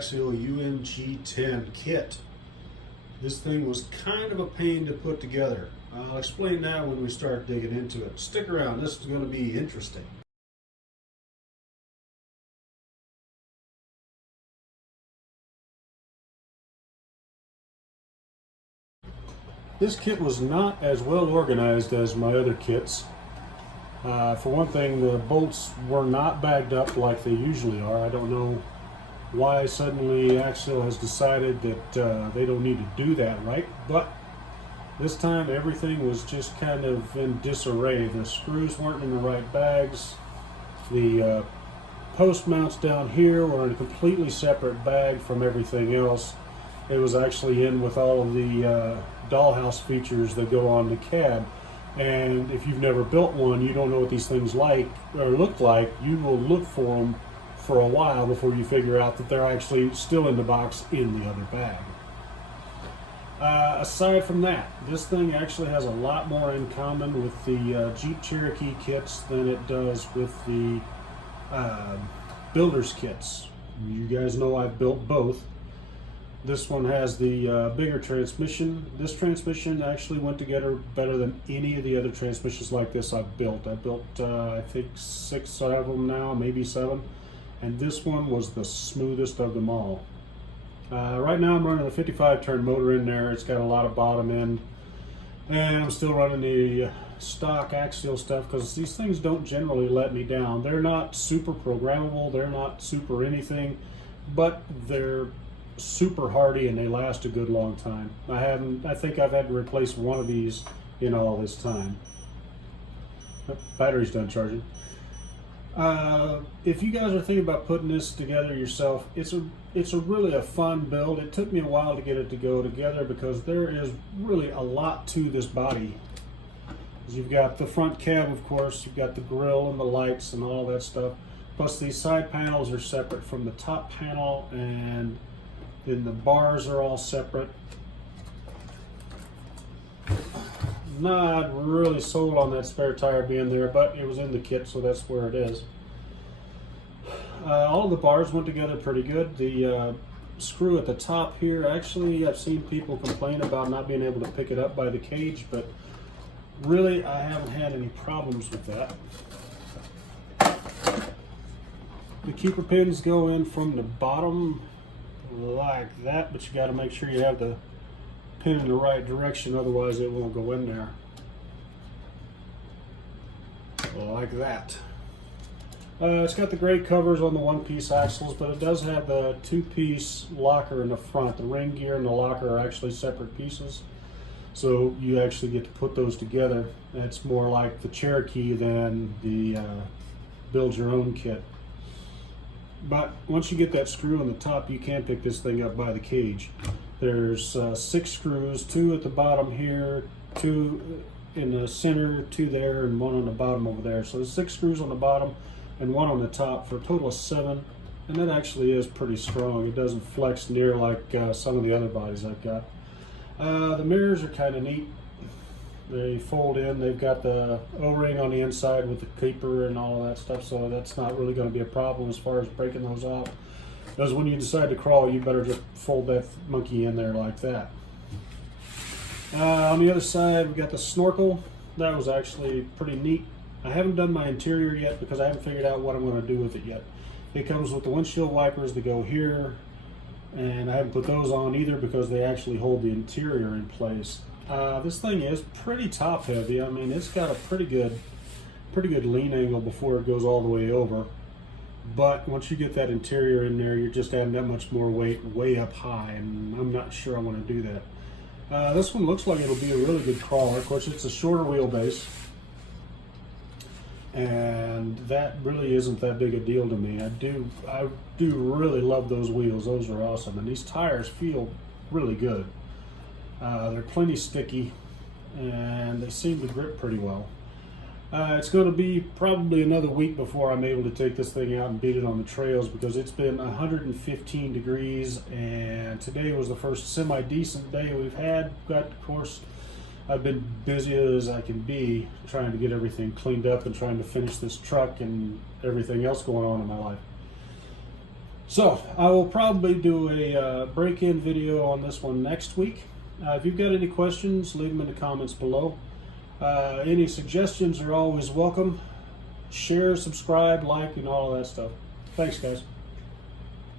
Axial UMG10 kit. This thing was kind of a pain to put together. I'll explain that when we start digging into it. Stick around, this is going to be interesting. This kit was not as well organized as my other kits. For one thing, the bolts were not bagged up like they usually are. I don't know why suddenly Axial has decided that they don't need to do that right, but this time everything was just kind of in disarray. The screws weren't in the right bags. The post mounts down here were in a completely separate bag from everything else. It was actually in with all of the dollhouse features that go on the cab. And if you've never built one, you don't know what these things like or look like. You will look for them for a while before you figure out that they're actually still in the box in the other bag. Aside from that, this thing actually has a lot more in common with the Jeep Cherokee kits than it does with the builder's kits. You guys know I've built both. This one has the bigger transmission. This transmission actually went together better than any of the other transmissions like this I've built. I built, I think, 6 of them now, maybe 7. And this one was the smoothest of them all. Right now I'm running a 55 turn motor in there. It's got a lot of bottom end. And I'm still running the stock Axial stuff because these things don't generally let me down. They're not super programmable. They're not super anything. But they're super hardy and they last a good long time. I think I've had to replace one of these in all this time. Battery's done charging. If you guys are thinking about putting this together yourself, it's really a fun build. It took me a while to get it to go together because there is really a lot to this body. You've got the front cab, of course, you've got the grille and the lights and all that stuff, plus these side panels are separate from the top panel, and then the bars are all separate. Not really sold on that spare tire being there, but it was in the kit, so that's where it is. All of the bars went together pretty good. The screw at the top here, actually I've seen people complain about not being able to pick it up by the cage, but really I haven't had any problems with that. The keeper pins go in from the bottom like that, but you got to make sure you have the pin in the right direction, otherwise it won't go in there. Like that. It's got the gray covers on the one-piece axles, but it does have the 2-piece locker in the front. The ring gear and the locker are actually separate pieces, so you actually get to put those together. It's more like the Cherokee than the build your own kit. But once you get that screw on the top, you can pick this thing up by the cage. There's 6 screws, 2 at the bottom here, 2 in the center, 2 there, and 1 on the bottom over there. So there's 6 screws on the bottom and 1 on the top for a total of 7. And that actually is pretty strong. It doesn't flex near like some of the other bodies I've got. The mirrors are kind of neat. They fold in. They've got the O-ring on the inside with the keeper and all of that stuff, so that's not really going to be a problem as far as breaking those off. Because when you decide to crawl, you better just fold that monkey in there like that. On the other side, we've got the snorkel. That was actually pretty neat. I haven't done my interior yet because I haven't figured out what I'm going to do with it yet. It comes with the windshield wipers that go here, and I haven't put those on either because they actually hold the interior in place. This thing is pretty top heavy. I mean, it's got a pretty good lean angle before it goes all the way over. But once you get that interior in there, you're just adding that much more weight way up high, and I'm not sure I want to do that. This one looks like it'll be a really good crawler. Of course, it's a shorter wheelbase, and that really isn't that big a deal to me. I do really love those wheels. Those are awesome, and these tires feel really good. They're plenty sticky, and they seem to grip pretty well. It's going to be probably another week before I'm able to take this thing out and beat it on the trails because it's been 115 degrees, and today was the first semi-decent day we've had. But of course, I've been busy as I can be trying to get everything cleaned up and trying to finish this truck and everything else going on in my life. So I will probably do a break-in video on this one next week. If you've got any questions, leave them in the comments below. Any suggestions are always welcome. Share, subscribe, like, and all of that stuff. Thanks, guys.